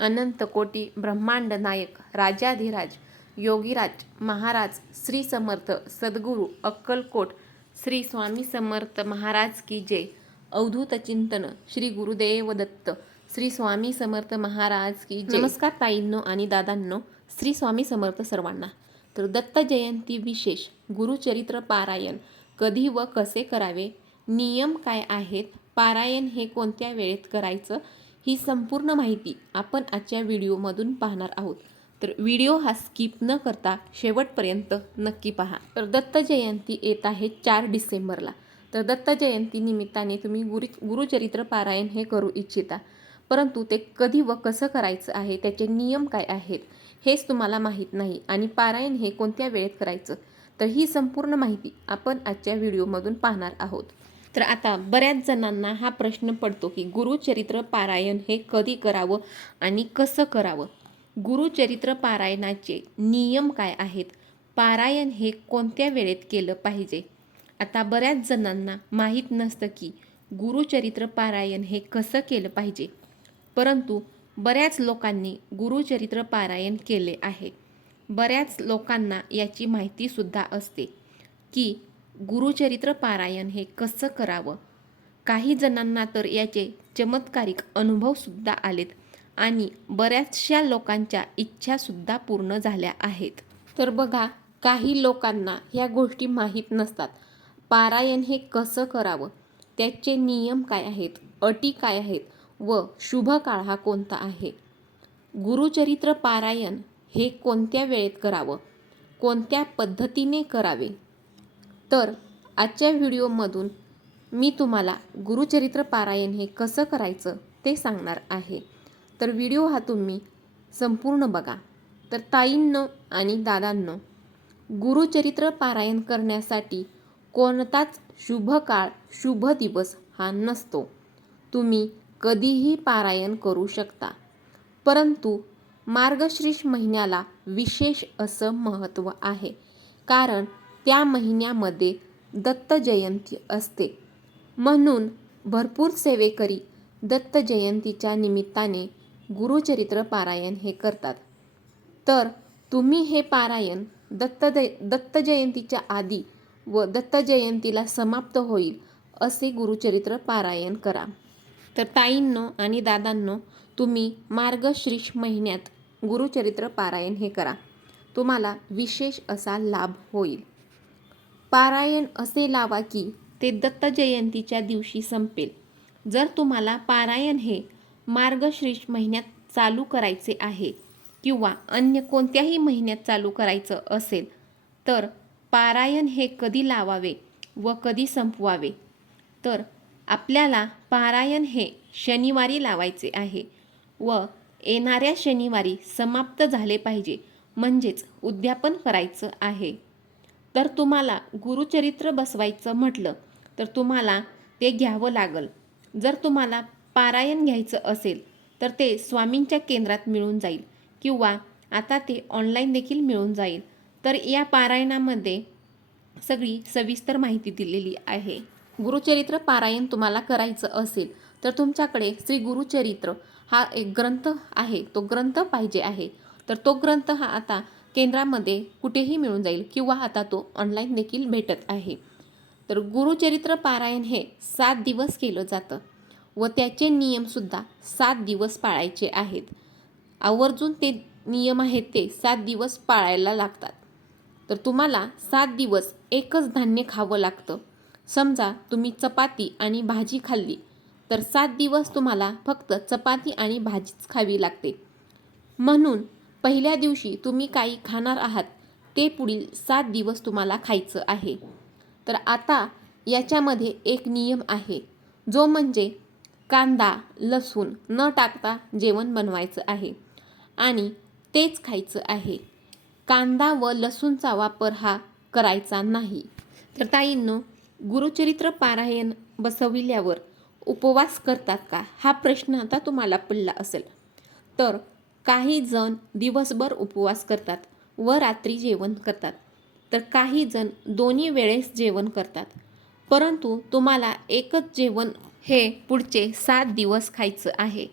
अनंत कोटी ब्रह्मांड नायक राजाधिराज योगीराज महाराज श्री समर्थ सद्गुरू अक्कलकोट श्री स्वामी समर्थ महाराज की जय. अवधूत चिंतन श्री गुरुदेव दत्त श्री स्वामी समर्थ महाराज की जय. नमस्कार ताईंनो आणि दादांनो श्री स्वामी समर्थ सर्वांना. तर दत्त जयंती विशेष गुरुचरित्र पारायण कधी व कसे करावे? नियम काय आहेत? पारायण हे कोणत्या वेळेत करायचं? ही संपूर्ण माहिती आपण आजच्या व्हिडिओमधून पाहणार आहोत. तर व्हिडिओ हा स्किप न करता शेवटपर्यंत नक्की पहा. तर दत्त जयंती येत आहे चार डिसेंबरला. तर दत्त जयंती निमित्ताने तुम्ही गुरु गुरुचरित्र पारायण हे करू इच्छिता. परंतु ते कधी व कसं करायचं आहे त्याचे नियम काय आहेत हेच तुम्हाला माहीत नाही आणि पारायण हे कोणत्या वेळेत करायचं तर ही संपूर्ण माहिती आपण आजच्या व्हिडिओमधून पाहणार आहोत. तर आता बऱ्याच जणांना हा प्रश्न पडतो की गुरुचरित्र पारायण हे कधी करावं आणि कसं करावं? गुरुचरित्र पारायणाचे नियम काय आहेत? पारायण हे कोणत्या वेळेत केलं पाहिजे? आता बऱ्याच जणांना माहीत नसतं की गुरुचरित्र पारायण हे कसं केलं पाहिजे. परंतु बऱ्याच लोकांनी गुरुचरित्र पारायण केले आहे. बऱ्याच लोकांना याची माहितीसुद्धा असते की गुरुचरित्र पारायण हे कसं करावं? काही जणांना तर याचे चमत्कारिक अनुभवसुद्धा आलेत आणि बऱ्याचशा लोकांच्या इच्छासुद्धा पूर्ण झाल्या आहेत. तर बघा काही लोकांना ह्या गोष्टी माहीत नसतात. पारायण हे कसं करावं? त्याचे नियम काय आहेत? अटी काय आहेत? व शुभ काळ हा कोणता आहे? गुरुचरित्र पारायण हे कोणत्या वेळेत करावं? कोणत्या पद्धतीने करावे? तर आजच्या व्हिडिओमधून मी तुम्हाला गुरुचरित्र पारायण हे कसं करायचं ते सांगणार आहे. तर व्हिडिओ हा तुम्ही संपूर्ण बघा. तर ताईंनो आणि दादांनो गुरुचरित्र पारायण करण्यासाठी कोणताच शुभ काळ शुभ दिवस हा नसतो. तुम्ही कधीही पारायण करू शकता. परंतु मार्गशीर्ष महिन्याला विशेष असं महत्त्व आहे. कारण त्या महिन्यामध्ये दत्त जयंती असते. म्हणून भरपूर सेवेकरी दत्त जयंतीच्या निमित्ताने गुरुचरित्र पारायण हे करतात. तर तुम्ही हे पारायण दत्त दत्त जयंतीच्या आधी व दत्त जयंतीला समाप्त होईल असे गुरुचरित्र पारायण करा. तर ताईंनो आणि दादांनो तुम्ही मार्गशीर्ष महिन्यात गुरुचरित्र पारायण हे करा. तुम्हाला विशेष असा लाभ होईल. पारायण असे लावा की ते दत्त जयंतीच्या दिवशी संपेल. जर तुम्हाला पारायण हे मार्गशीर्ष महिन्यात चालू करायचे आहे किंवा अन्य कोणत्याही महिन्यात चालू करायचं असेल तर पारायण हे कधी लावावे व कधी संपवावे? तर आपल्याला पारायण हे शनिवारी लावायचे आहे व येणाऱ्या शनिवारी समाप्त झाले पाहिजे म्हणजेच उद्यापन करायचं आहे. तर तुम्हाला गुरुचरित्र बसवायचं म्हटलं तर तुम्हाला ते घ्यावं लागल. जर तुम्हाला पारायण घ्यायचं असेल तर ते स्वामींच्या केंद्रात मिळून जाईल किंवा आता ते ऑनलाईन देखील मिळून जाईल. तर या पारायणामध्ये सगळी सविस्तर माहिती दिलेली आहे. गुरुचरित्र पारायण तुम्हाला करायचं असेल तर तुमच्याकडे श्री गुरुचरित्र हा एक ग्रंथ आहे. तो ग्रंथ पाहिजे आहे. तर तो ग्रंथ हा आता केंद्रामध्ये कुठेही मिळून जाईल किंवा आता तो ऑनलाईन देखील भेटत आहे. तर गुरुचरित्र पारायण हे सात दिवस केलं जातं व त्याचे नियमसुद्धा सात दिवस पाळायचे आहेत. आवर्जून ते नियम आहेत ते सात दिवस पाळायला लागतात. तर तुम्हाला सात दिवस एकच धान्य खावं लागतं. समजा तुम्ही चपाती आणि भाजी खाल्ली तर सात दिवस तुम्हाला फक्त चपाती आणि भाजीच खावी लागते. म्हणून पहिल्या दिवशी तुम्ही काही खाणार आहात ते पुढील सात दिवस तुम्हाला खायचं आहे. तर आता याच्यामध्ये एक नियम आहे जो म्हणजे कांदा लसूण न टाकता जेवण बनवायचं आहे आणि तेच खायचं आहे. कांदा व लसूणचा वापर हा करायचा नाही. तर ताईंनो गुरुचरित्र पारायण बसविल्यावर उपवास करतात का? हा प्रश्न आता तुम्हाला पडला असेल. तर काही जण दिवसभर उपवास करतात व रात्री जेवण करतात. तर काही जण दोन्ही वेळेस जेवण करतात. परंतु तुम्हाला एकच जेवण हे पुढचे सात दिवस खायचं आहे.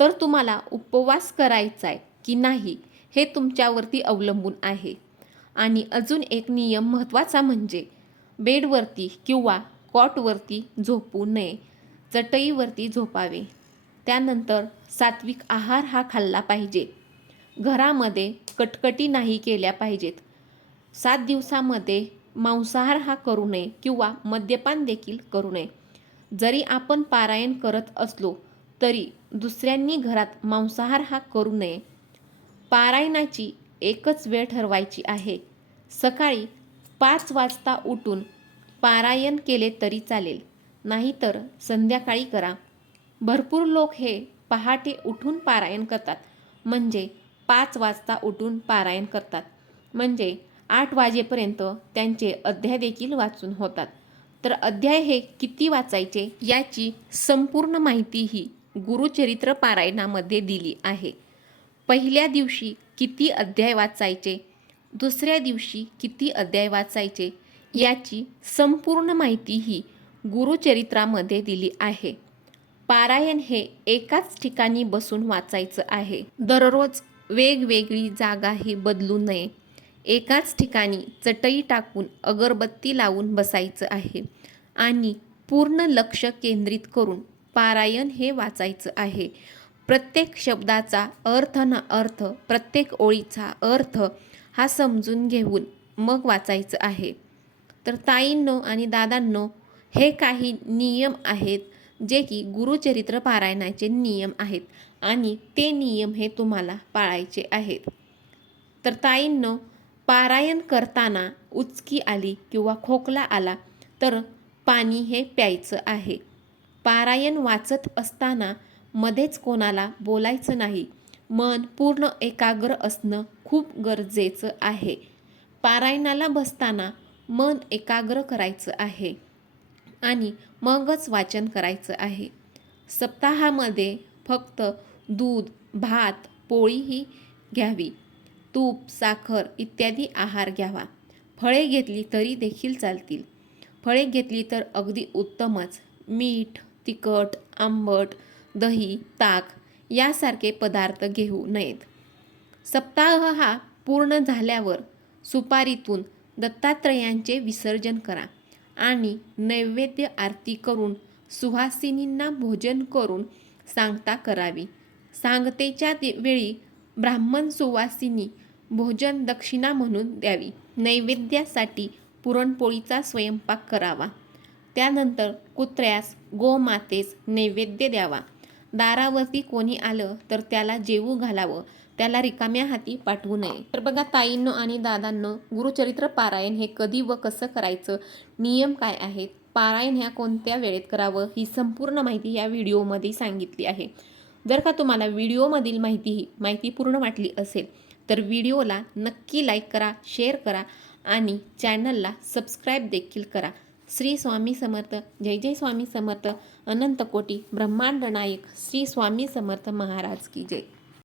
तर तुम्हाला उपवास करायचा आहे की नाही हे तुमच्यावरती अवलंबून आहे. आणि अजून एक नियम महत्त्वाचा म्हणजे बेडवरती किंवा कॉटवरती झोपू नये. चटईवरती झोपावे. त्यानंतर सात्विक आहार हा खाल्ला पाहिजे. घरामध्ये कटकटी नाही केल्या पाहिजेत. सात दिवसामध्ये मांसाहार हा करू नये किंवा मद्यपान देखील करू नये. जरी आपण पारायण करत असलो तरी दुसऱ्यांनी घरात मांसाहार हा करू नये. पारायणाची एकच वेळ ठरवायची आहे. सकाळी पाच वाजता उठून पारायण केले तरी चालेल. नाहीतर संध्याकाळी करा. भरपूर लोक हे पहाटे उठून पारायण करतात. म्हणजे पाच वाजता उठून पारायण करतात. म्हणजे आठ वाजेपर्यंत त्यांचे अध्याय देखील वाचून होतात. तर अध्याय हे किती वाचायचे याची संपूर्ण माहिती ही गुरुचरित्र पारायणामध्ये दिली आहे. पहिल्या दिवशी किती अध्याय वाचायचे? दुसऱ्या दिवशी किती अध्याय वाचायचे? याची संपूर्ण माहिती ही गुरुचरित्रामध्ये दिली आहे. पारायण हे एकाच ठिकाणी बसून वाचायचं आहे. दररोज वेगवेगळी जागा ही बदलू नये. एकाच ठिकाणी चटई टाकून अगरबत्ती लावून बसायचं आहे आणि पूर्ण लक्ष केंद्रित करून पारायण हे वाचायचं आहे. प्रत्येक शब्दाचा अर्थ ना अर्थ प्रत्येक ओळीचा अर्थ हा समजून घेऊन मग वाचायचं आहे. तर ताईंनो आणि दादांनो हे काही नियम आहेत जे की गुरुचरित्र पारायणाचे नियम आहेत आणि ते नियम हे तुम्हाला पाळायचे आहेत. तर ताईंनो पारायण करताना उचकी आली किंवा खोकला आला तर पाणी हे प्यायचं आहे. पारायण वाचत असताना मध्येच कोणाला बोलायचं नाही. मन पूर्ण एकाग्र असणं खूप गरजेचं आहे. पारायणाला बसताना मन एकाग्र करायचं आहे. आणि मगच वाचन करायचं आहे. सप्ताहामध्ये फक्त दूध भात पोळीही घ्यावी. तूप साखर इत्यादी आहार घ्यावा. फळे घेतली तरी देखील चालतील. फळे घेतली तर अगदी उत्तमच. मीठ तिखट आंबट दही ताक यासारखे पदार्थ घेऊ नयेत. सप्ताह हा पूर्ण झाल्यावर सुपारीतून दत्तात्रयांचे विसर्जन करा. आणि नैवेद्य आरती करून सुहासिनींना भोजन करून सांगता करावी. सांगतेच्या दे- वेळी ब्राह्मण सुवासिनी भोजन दक्षिणा म्हणून द्यावी. नैवेद्यासाठी पुरणपोळीचा स्वयंपाक करावा. त्यानंतर कुत्र्यास गोमातेस नैवेद्य द्यावा. दारावरती कोणी आलं तर त्याला जेवू घालावं. त्याला रिकाम्या हाती पाठवू नये. तर बघा ताईंनो आणि दादांनो गुरुचरित्र पारायण हे कधी व कसं करायचं? नियम काय आहेत? पारायण ह्या कोणत्या वेळेत करावं? ही संपूर्ण माहिती या व्हिडिओमध्ये सांगितली आहे. जर का तुम्हाला व्हिडिओमधील माहिती ही माहिती पूर्ण वाटली असेल तर व्हिडिओला नक्की लाईक करा शेअर करा आणि चॅनलला सबस्क्राईब देखील करा. श्री स्वामी समर्थ जय जय स्वामी समर्थ अनंत कोटी ब्रह्मांड नायक श्री स्वामी समर्थ महाराज की जय.